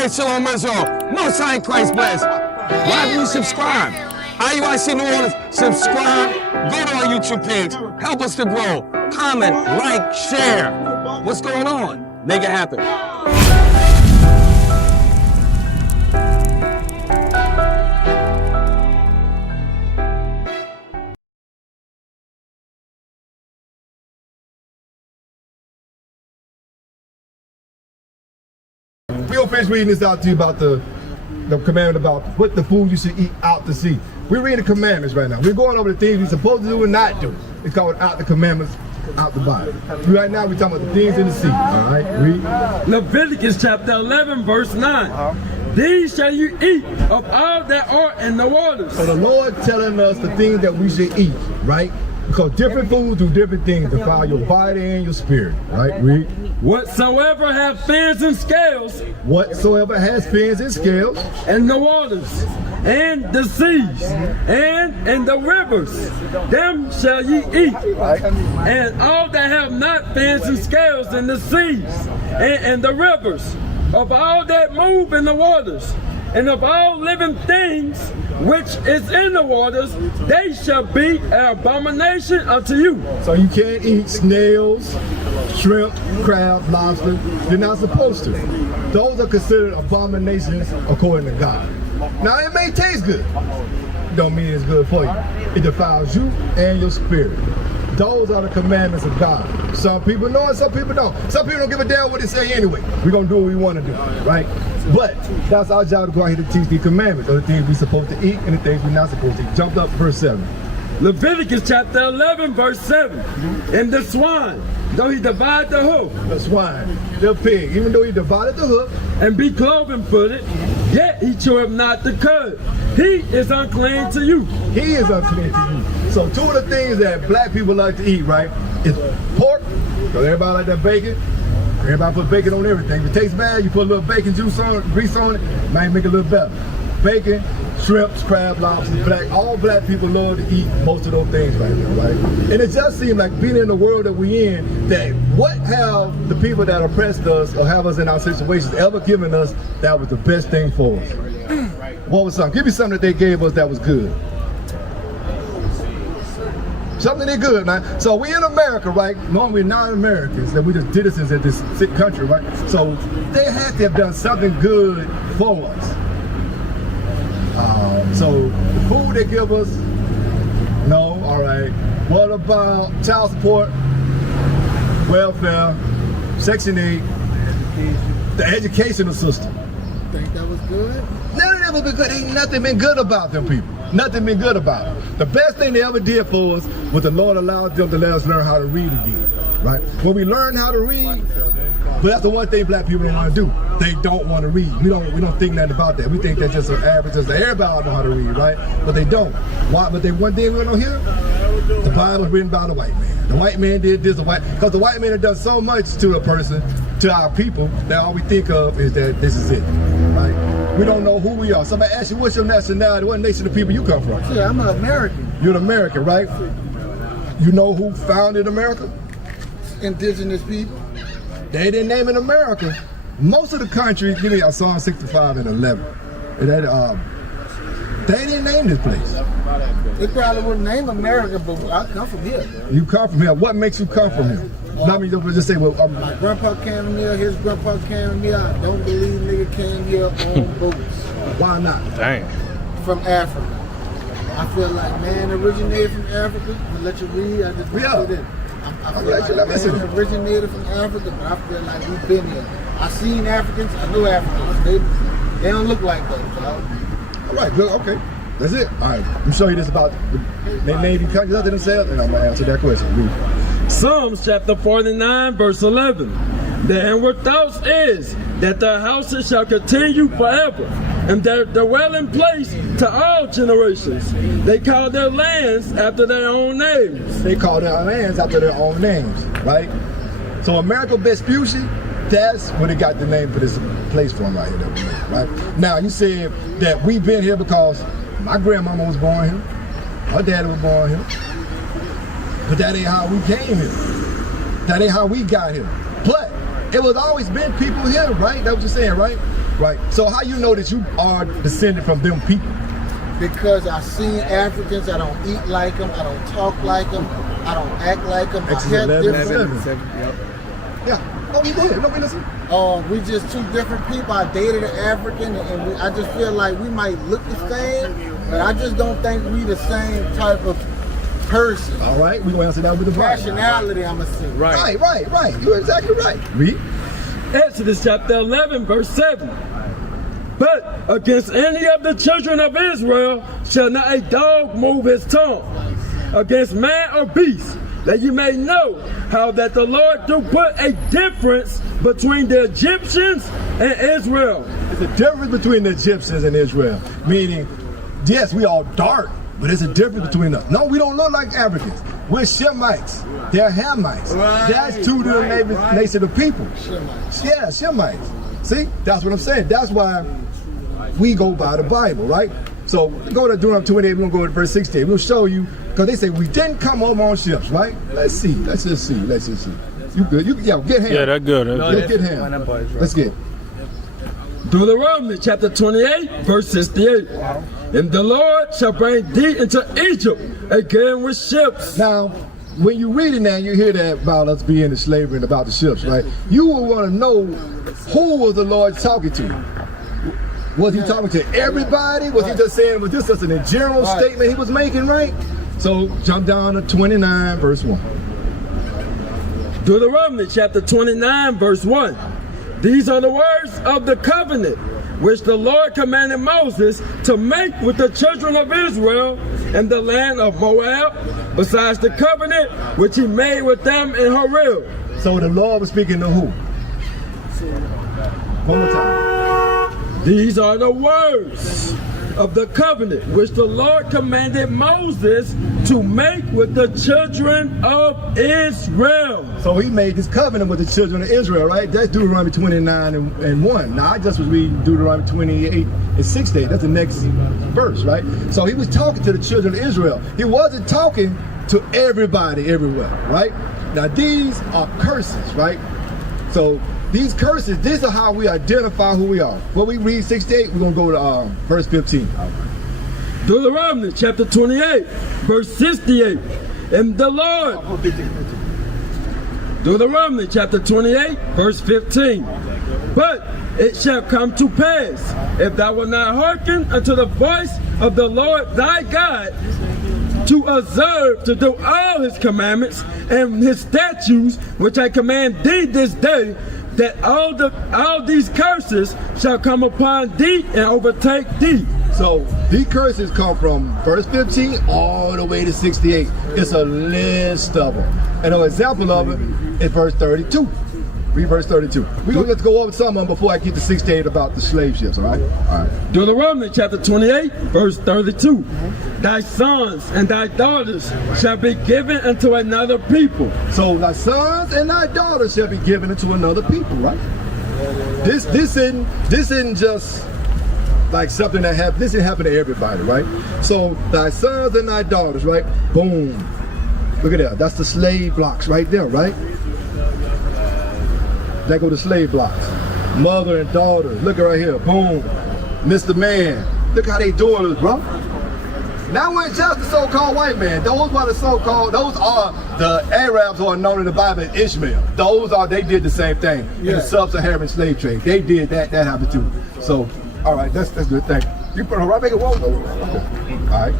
Praise Shalom Israel. Most High in Christ bless. Why haven't you subscribed? IUIC New Orleans, subscribe. Go to our YouTube page. Help us to grow. Comment, like, share. What's going on? Make it happen. We gonna finish reading this out to you about the commandment about what the food you should eat out to sea. We're reading the commandments right now. We're going over the things we're supposed to do and not do. It's called out the commandments, out the Bible. Right now we're talking about the things in the sea. All right, read. Leviticus chapter 11, verse 9. These shall you eat of all that are in the waters. So the Lord telling us the things that we should eat, right? Because different foods do different things to defile your body and your spirit, right? Read. Whatsoever have fins and scales, Whatsoever has fins and scales, in the waters, and the seas, and in the rivers, them shall ye eat. And all that have not fins and scales in the seas, and in the rivers, of all that move in the waters, and of all living things which is in the waters, they shall be an abomination unto you. So you can't eat snails, shrimp, crab, lobster. You're not supposed to. Those are considered abominations according to God. Now it may taste good. Don't mean it's good for you. It defiles you and your spirit. Those are the commandments of God. Some people know and some people don't. Some people don't give a damn what they say anyway. We're going to do what we want to do, right? But that's our job to go out here to teach these commandments, or the things we're supposed to eat and the things we're not supposed to eat. Jump up verse 7. Leviticus chapter 11, verse 7. And the swine, though he divide the hoof, The swine, the pig, even though he divided the hoof, and be cloven footed, yet he cheweth not the cud. He is unclean to you. he is unclean to you. So two of the things that black people like to eat, right, is pork, because everybody like that bacon. Everybody put bacon on everything. If it tastes bad, you put a little bacon juice on it, grease on it, might make it a little better. Bacon, shrimps, crab, lobsters, all black people love to eat most of those things right now, right? And it just seems like being in the world that we're in, that what have the people that oppressed us or have us in our situations ever given us that was the best thing for us? What was something? Give me something that they gave us that was good. Something they good, man. So we in America, right? Normally we're not Americans, that we just citizens of this sick country, right? So they had to have done something good for us. So the food they give us, no, all right. What about child support, welfare, Section 8, the educational system? Think that was good? None of them have been good. Ain't nothing been good about them people. Nothing been good about them. The best thing they ever did for us was the Lord allowed them to let us learn how to read again, right? When we learn how to read, but that's the one thing black people don't want to do. They don't want to read. We don't think nothing about that. We think that's just an average, just everybody know how to read, right? But they don't. Why? But one thing we don't hear, the Bible was written by the white man. The white man did this, because the white man had done so much to a person, to our people, that all we think of is that this is it, right? We don't know who we are. Somebody asks you, what's your nationality? What nation of people you come from? Yeah, I'm an American. You're an American, right? You know who founded America? Indigenous people. They didn't name it America. Most of the countries, give me Psalm 65 and 11. They didn't name this place. They probably wouldn't name America, but I come from here. You come from here. What makes you come from here? Let me just say, well, My grandpa came from here, his grandpa came from here. I don't believe nigga came here on boats. why not? Dang. From Africa. I feel like man originated from Africa. I'm gonna let you read. I just Yeah. say that. I feel let you let me like listen. man originated from Africa, but I feel like we've been here. I seen Africans, I know Africans. They don't look like those. All right, good, okay. That's it. All right, I'm show you this about the Navy countries out to themselves, and I'm gonna answer that question. Read. Psalms chapter 49, verse 11. The inward thoughts is that the houses shall continue forever, and their dwelling place to all generations. They call their lands after their own names. They call their lands after their own names, right? So America Vespucci, that's where they got the name for this place from right here, that we made, right? Now, you said that we've been here because my grandmama was born here, her daddy was born here, but that ain't how we came here. That ain't how we got here. But it was always been people here, right? That's what you're saying, right? Right. So how you know that you are descended from them people? Because I seen Africans, I don't eat like them, I don't talk like them, I don't act like them. Exodus I have 11, different. 7. Yep. Yeah. No, you go ahead. No, we listen. We just two different people. I dated an African, and I just feel like we might look the same, but I just don't think we the same type of person. All right, we're going to answer that with the Bible. Nationality, I'm going to say. Right. You're exactly right. Read. Exodus chapter 11, verse 7. But against any of the children of Israel shall not a dog move his tongue against man or beast, that you may know how that the Lord do put a difference between the Egyptians and Israel. There's a difference between the Egyptians and Israel. Meaning, yes, we all dark, but there's a difference between us. No, we don't look like Africans. We're Shemites. They're Hamites. That's two different nations of people. Shemites. Yeah, Shemites. See, that's what I'm saying. That's why we go by the Bible, right? So go to Deuteronomy 28, we're going to go to verse 16. We'll show you, because they say we didn't come over on ships, right? Let's see. Let's just see. You good? Get him. Yeah, that's good. Get him. Let's get. Deuteronomy chapter 28, verse 68. And the Lord shall bring thee into Egypt again with ships. Now, when you read it now, you hear that about us being in slavery and about the ships, right? You will want to know, who was the Lord talking to? Was he talking to everybody? Was he just saying, was this just a general statement he was making, right? So jump down to 29, verse 1. Deuteronomy chapter 29, verse 1. These are the words of the covenant which the Lord commanded Moses to make with the children of Israel in the land of Moab, besides the covenant which he made with them in Horeb. So the Lord was speaking to who? One more time. These are the words of the covenant which the Lord commanded Moses to make with the children of Israel. So he made this covenant with the children of Israel, right? That's Deuteronomy 29 and 1. Now I just was reading Deuteronomy 28 and 68. That's the next verse, right? So he was talking to the children of Israel. He wasn't talking to everybody everywhere, right? Now these are curses, right? So these curses, these are how we identify who we are. When we read 68, we're going to go to verse 15. Deuteronomy chapter 28, verse 68. And the Lord. Deuteronomy chapter 28, verse 15. But it shall come to pass, if thou wilt not hearken unto the voice of the Lord thy God, to observe to do all his commandments and his statutes, which I command thee this day, that all these curses shall come upon thee and overtake thee. So these curses come from verse 15 all the way to 68. It's a list of them. And an example of it is verse 32. Read verse 32. We're going to just go over some of them before I get to 68 about the slave ships, all right? All right. Deuteronomy chapter 28, verse 32. Thy sons and thy daughters shall be given unto another people. So thy sons and thy daughters shall be given unto another people, right? This isn't just like something that happened. This didn't happen to everybody, right? So thy sons and thy daughters, right? Boom. Look at that. That's the slave blocks right there, right? That go to slave blocks. Mother and daughter. Look right here. Boom. Mr. Man. Look how they doing this, bro. That wasn't just the so-called white man. Those are the Arabs who are known in the Bible as Ishmael. They did the same thing in the sub-Saharan slave trade. They did that happened too. So, all right, that's good. Thank you. You put it right, make it wrong though. Okay. All right.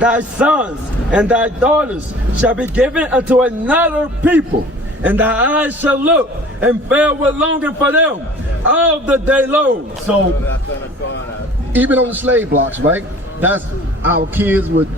Thy sons and thy daughters shall be given unto another people, and thy eyes shall look and fail with longing for them all the day long. So, even on the slave blocks, right? That's our kids with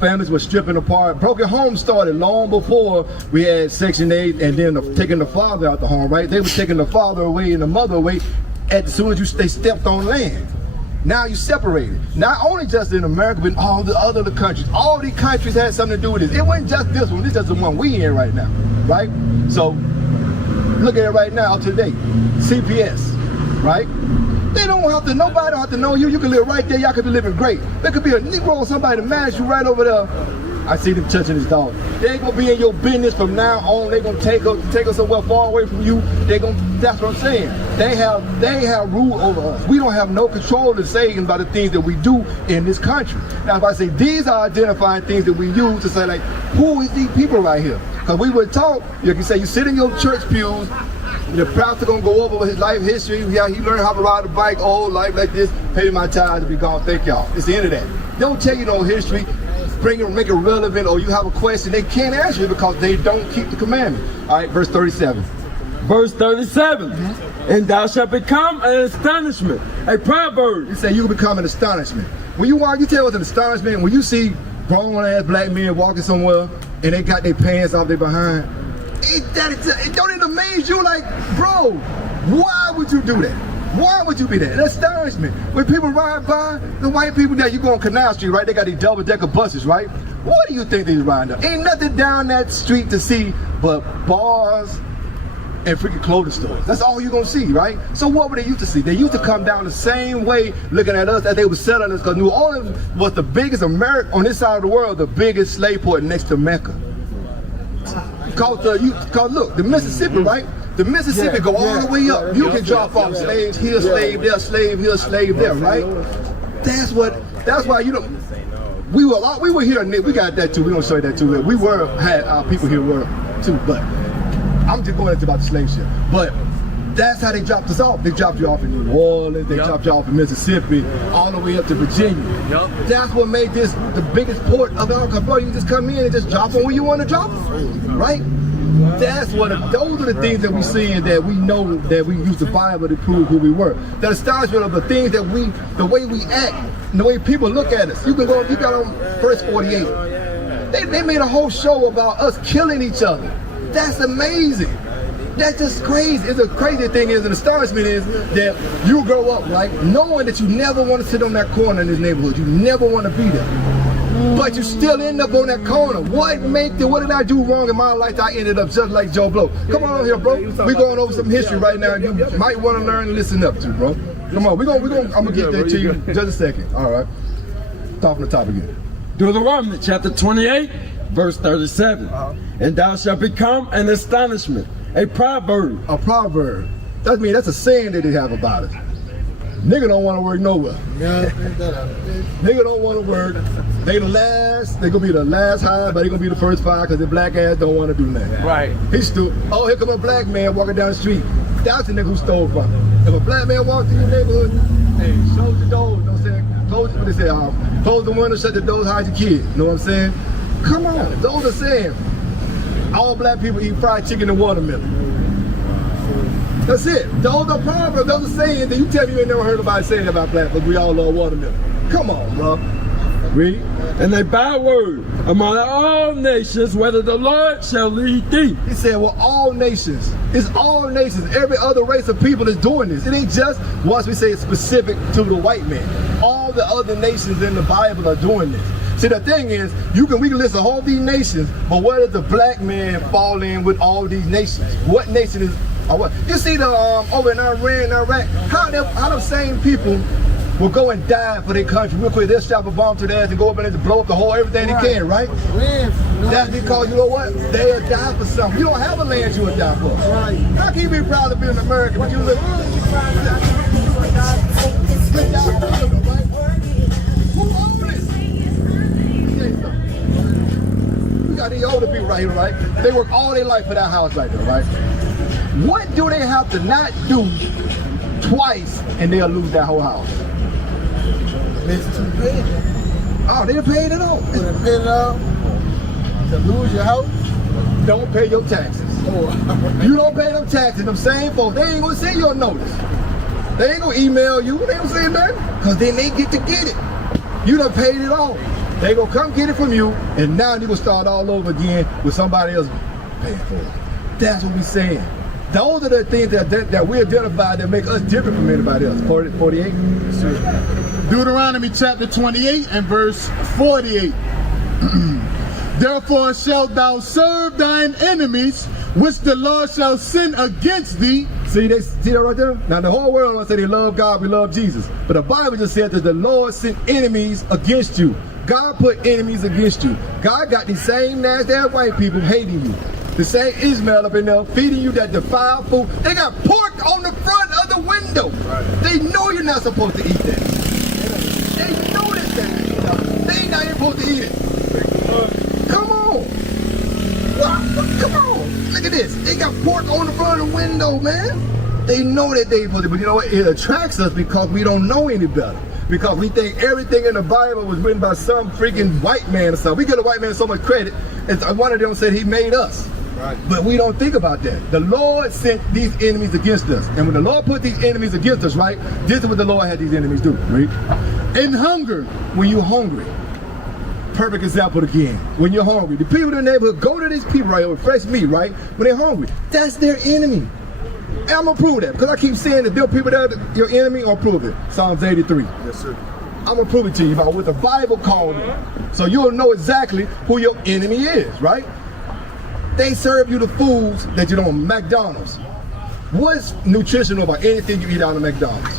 families were stripping apart. Broken homes started long before we had Section 8 and then taking the father out the home, right? They were taking the father away and the mother away as soon as they stepped on land. Now you separated. Not only just in America, but in all the other countries. All these countries had something to do with this. It wasn't just this one. This is just the one we in right now, right? So look at it right now today. CPS, right? They don't have to, nobody don't have to know you. You can live right there. Y'all could be living great. There could be a Negro or somebody to manage you right over there. I see them touching his dog. They ain't gonna be in your business from now on. They gonna take us somewhere far away from you. That's what I'm saying. They have rule over us. We don't have no control to say about the things that we do in this country. Now if I say these are identifying things that we use to say like, who is these people right here? Because we would talk, you can say you sit in your church pews, the pastor gonna go over his life history. Yeah, he learned how to ride a bike, old life like this, pay my tithes to be gone, thank y'all. It's the end of that. They don't tell you no history, make it relevant, or you have a question, they can't answer it because they don't keep the commandment. All right, verse 37. Verse 37. And thou shalt become an astonishment, a proverb. You say you will become an astonishment. When you walk, you tell us an astonishment, when you see grown-ass black men walking somewhere and they got their pants off their behind, it don't it amaze you? Like, bro, why would you do that? Why would you be that? An astonishment. When people ride by, the white people there, you go on Canal Street, right? They got these double-decker buses, right? What do you think they's riding down? Ain't nothing down that street to see but bars and freaking clothing stores. That's all you're gonna see, right? So what were they used to see? They used to come down the same way looking at us as they were selling us, because New Orleans was the biggest on this side of the world, the biggest slave port next to Mecca. Cause look, the Mississippi, right? The Mississippi go all the way up. You can drop off slaves, here a slave, there a slave, here a slave, there, right? That's why you know, we were here, we got that too, we don't show you that too. We had our people here were too, but I'm just going into about the slave ship. But that's how they dropped us off. They dropped you off in New Orleans, they dropped you off in Mississippi, all the way up to Virginia. That's what made this the biggest port of Africa. Bro, you can just come in and just drop them where you want to drop them, right? Those are the things that we see and that we know that we use the Bible to prove who we were. The astonishment of the things that the way we act, and the way people look at us. You got on verse 48. They made a whole show about us killing each other. That's amazing. That's just crazy. It's a crazy thing is, an astonishment is that you grow up, right, knowing that you never want to sit on that corner in this neighborhood. You never want to be there. But you still end up on that corner. What did I do wrong in my life that I ended up just like Joe Blow? Come on here, bro. We're going over some history right now. You might want to learn and listen up to, bro. Come on, I'm gonna get there to you in just a second. All right. Start from the top again. Deuteronomy chapter 28, verse 37. And thou shalt become an astonishment, a proverb. A proverb. That means that's a saying that they have about it. Nigga don't want to work nowhere. Nigga don't want to work. They gonna be the last hire, but they gonna be the first fire because the black ass don't want to do nothing. Right. He stood. Oh, here come a black man walking down the street. That's the nigga who stole from him. If a black man walks through your neighborhood, hey, close the doors. You know what I'm saying? Close the window, shut the doors, hide your kid. You know what I'm saying? Come on. Those are saying all black people eat fried chicken and watermelon. That's it. Those are proverbs. Those are sayings that you tell me you ain't never heard nobody saying about black, but we all love watermelon. Come on, bro. Read. And a byword among all nations, whether the Lord shall lead thee. He said, well, all nations. It's all nations. Every other race of people is doing this. It ain't just once we say it's specific to the white man. All the other nations in the Bible are doing this. See, the thing is, we can list all these nations, but where does the black man fall in with all these nations? What nation is, or what? You see the, over in Iran, Iraq, how them same people will go and die for their country real quick. They'll strap a bomb to their ass and go up in there to blow up the whole everything they can, right? That's because, you know what? They'll die for something. You don't have a land you would die for. Right. How can you be proud to be an American when you live? Who owns this? We got these older people right here, right? They work all their life for that house right there, right? What do they have to not do twice and they'll lose that whole house? Oh, they done paid it all. They done paid it all to lose your house? Don't pay your taxes. You don't pay them taxes, them same folks, they ain't gonna send you a notice. They ain't gonna email you, they ain't gonna say nothing, because then they get to get it. You done paid it all. They gonna come get it from you, and now you gonna start all over again with somebody else paying for it. That's what we're saying. Those are the things that we identify that make us different from anybody else. 48? Deuteronomy chapter 28 and verse 48. Therefore shalt thou serve thine enemies, which the Lord shall send against thee. See that right there? Now the whole world say they love God, we love Jesus. But the Bible just said that the Lord sent enemies against you. God put enemies against you. God got these same nasty white people hating you. The same Ishmael up in there feeding you that defiled food. They got pork on the front of the window. Right. They know you're not supposed to eat that. They know this thing. They ain't not even supposed to eat it. Come on. Come on. Look at this. They got pork on the front of the window, man. They know that they supposed to, but you know what? It attracts us because we don't know any better. Because we think everything in the Bible was written by some freaking white man or something. We give the white man so much credit. And one of them said he made us. Right. But we don't think about that. The Lord sent these enemies against us. And when the Lord put these enemies against us, right, this is what the Lord had these enemies do, right? In hunger, when you're hungry. Perfect example again. When you're hungry. The people in the neighborhood go to these people right here with fresh meat, right? When they're hungry. That's their enemy. And I'm going to prove that. Because I keep saying that there are people that are your enemy, or prove it. Psalms 83. Yes, sir. I'm going to prove it to you about what the Bible called it. So you'll know exactly who your enemy is, right? They serve you the foods that you don't. McDonald's. What's nutritional about anything you eat out of McDonald's?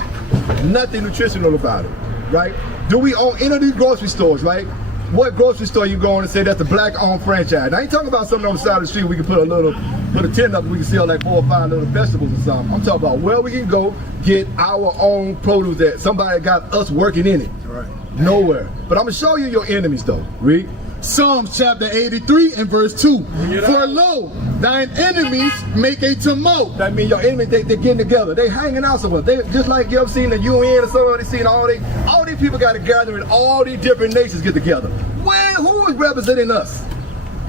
Nothing nutritional about it, right? Do we own any of these grocery stores, right? What grocery store you go on and say that's a black-owned franchise? I ain't talking about something on the side of the street we can put a tent up and we can sell like 4 or 5 little vegetables or something. I'm talking about where we can go get our own produce that somebody got us working in it. Right. Nowhere. But I'm gonna show you your enemies though. Read. Psalms chapter 83 and verse 2. For lo, thine enemies make a tumult. That means your enemies, they're getting together. They hanging out somewhere. They just like you ever seen the UN or somewhere. They seen all these people got to gather and all these different nations get together. Who is representing us?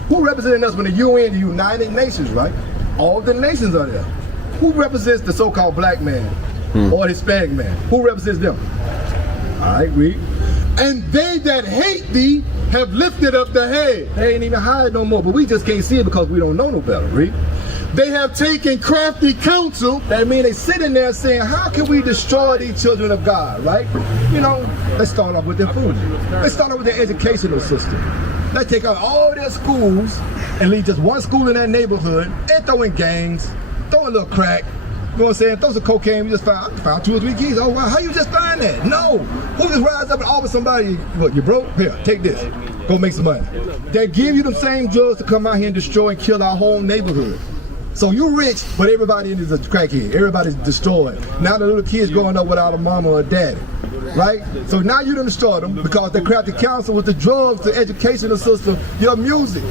Who representing us when the UN, the United Nations, right? All the nations are there. Who represents the so-called black man or Hispanic man? Who represents them? All right, read. And they that hate thee have lifted up the head. They ain't even hide no more, but we just can't see it because we don't know no better, read. They have taken crafty counsel. That means they sitting there saying, how can we destroy these children of God, right? You know, let's start off with their food. Let's start off with their educational system. Let's take out all their schools and leave just one school in that neighborhood and throw in gangs, throw a little crack, you know what I'm saying? Throw some cocaine, we just found 2 or 3 kids. Oh, wow, how you just find that? No. Who just rise up and offer somebody, look, you broke? Here, take this. Go make some money. They give you the same drugs to come out here and destroy and kill our whole neighborhood. So you're rich, but everybody in is a crackhead. Everybody's destroyed. Now the little kids growing up without a mama or a daddy, right? So now you done destroyed them because they crafty counsel with the drugs, the educational system, your music.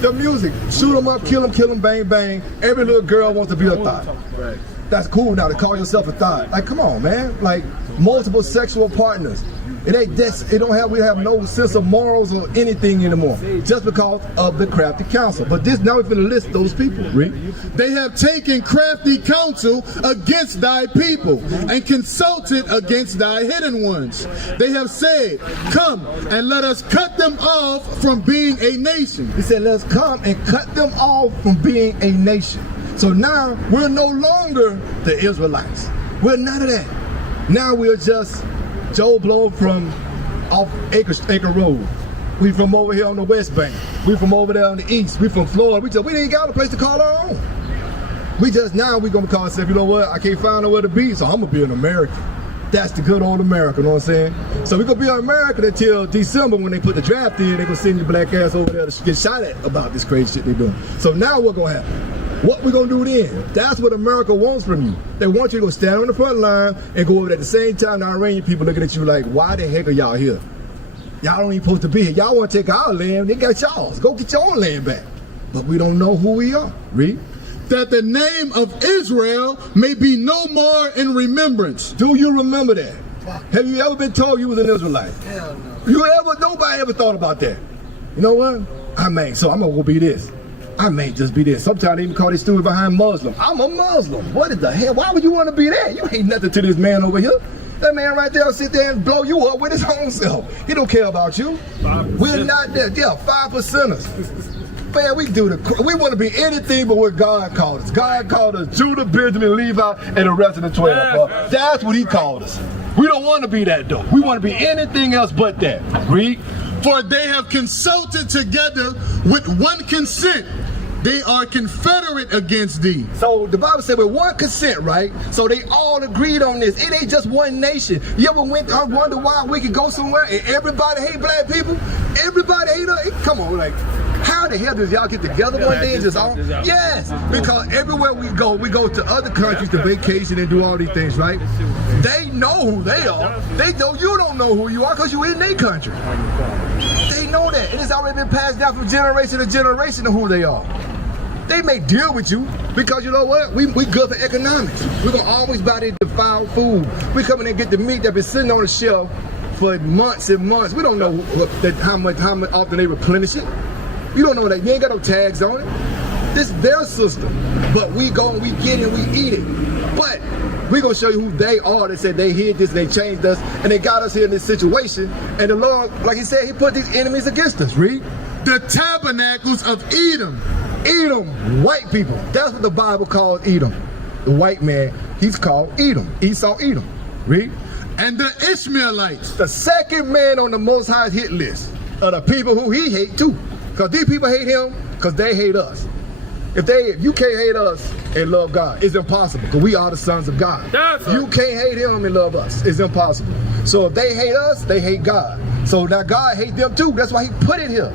The music. Shoot them up, kill them, bang, bang. Every little girl wants to be a thought. Right. That's cool now to call yourself a thought. Like, come on, man. Like, multiple sexual partners. We have no sense of morals or anything anymore, just because of the crafty counsel. But this, now we're going to list those people. Read. They have taken crafty counsel against thy people and consulted against thy hidden ones. They have said, come and let us cut them off from being a nation. He said, let us come and cut them off from being a nation. So now we're no longer the Israelites. We're none of that. Now we're just Joe Blow from off Acre Road. We from over here on the West Bank. We from over there on the East. We from Florida. We ain't got a place to call our own. We're gonna call ourselves, you know what, I can't find nowhere to be, so I'm gonna be an American. That's the good old America, you know what I'm saying? So we're gonna be an American until December when they put the draft in. They're gonna send your black ass over there to get shot at about this crazy shit they're doing. So now what's gonna happen? What we gonna do then? That's what America wants from you. They want you to go stand on the front line and go over there at the same time. The Iranian people looking at you like, why the heck are y'all here? Y'all don't even supposed to be here. Y'all want to take our land, they got y'all's. Go get your own land back. But we don't know who we are. Read. That the name of Israel may be no more in remembrance. Do you remember that? Have you ever been told you was an Israelite? Hell no. Nobody ever thought about that. You know what? So I'm gonna go be this. I may just be this. Sometimes they even call this stupid behind Muslim. I'm a Muslim. What is the hell? Why would you want to be that? You ain't nothing to this man over here. That man right there will sit there and blow you up with his own self. He don't care about you. We're not there. Yeah, 5%ers. Man, we want to be anything but what God called us. God called us Judah, Benjamin, Levi, and the rest of the 12. That's what he called us. We don't want to be that though. We want to be anything else but that. Read. For they have consulted together with one consent. They are confederate against thee. So the Bible said with one consent, right? So they all agreed on this. It ain't just one nation. You ever wonder why we could go somewhere and everybody hate black people? Everybody hate us? Come on, like, how the hell does y'all get together one day and just all? Yes, because everywhere we go to other countries to vacation and do all these things, right? They know who they are. They know you don't know who you are because you're in their country. They know that. And it's already been passed down from generation to generation of who they are. They may deal with you because you know what? We good for economics. We're gonna always buy their defiled food. We come in and get the meat that been sitting on the shelf for months and months. We don't know how much often they replenish it. You don't know that. You ain't got no tags on it. This is their system. But we go and we get it and we eat it. But we're gonna show you who they are. They said they hid this and they changed us and they got us here in this situation. And the Lord, like he said, he put these enemies against us. Read. The tabernacles of Edom. Edom, white people. That's what the Bible calls Edom. The white man, he's called Edom. Esau, Edom. Read. And the Ishmaelites. The second man on the Most High's hit list of the people who he hate too. Because these people hate him because they hate us. If you can't hate us and love God, it's impossible because we are the sons of God. You can't hate him and love us. It's impossible. So if they hate us, they hate God. So now God hates them too. That's why he put it here.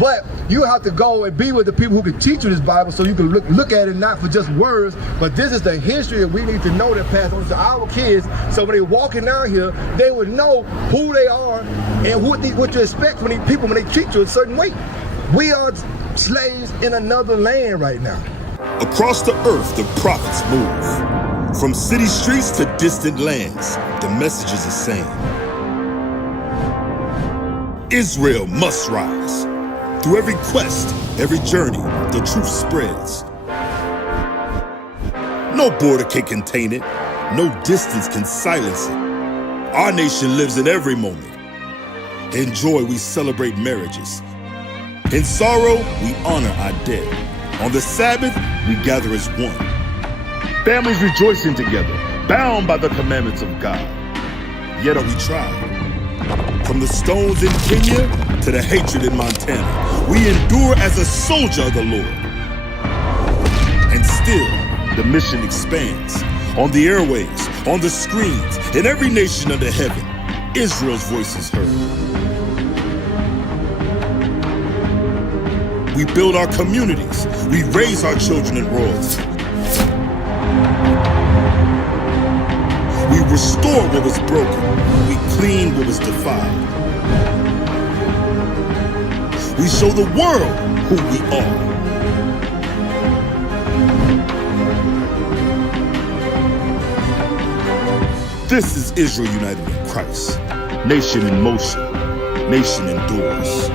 But you have to go and be with the people who can teach you this Bible so you can look at it not for just words, but this is the history that we need to know that pass on to our kids so when they're walking down here, they would know who they are and what to expect when they treat you a certain way. We are slaves in another land right now. Across the earth, the prophets move. From city streets to distant lands, the message is the same. Israel must rise. Through every quest, every journey, the truth spreads. No border can contain it. No distance can silence it. Our nation lives in every moment. In joy, we celebrate marriages. In sorrow, we honor our dead. On the Sabbath, we gather as one. Families rejoicing together, bound by the commandments of God. Yet are we tried. From the stones in Kenya to the hatred in Montana, we endure as a soldier of the Lord. And still, the mission expands. On the airwaves, on the screens, in every nation under heaven, Israel's voice is heard. We build our communities. We raise our children in royalty. We restore what was broken. We clean what was defiled. We show the world who we are. This is Israel united in Christ. Nation in motion. Nation endures.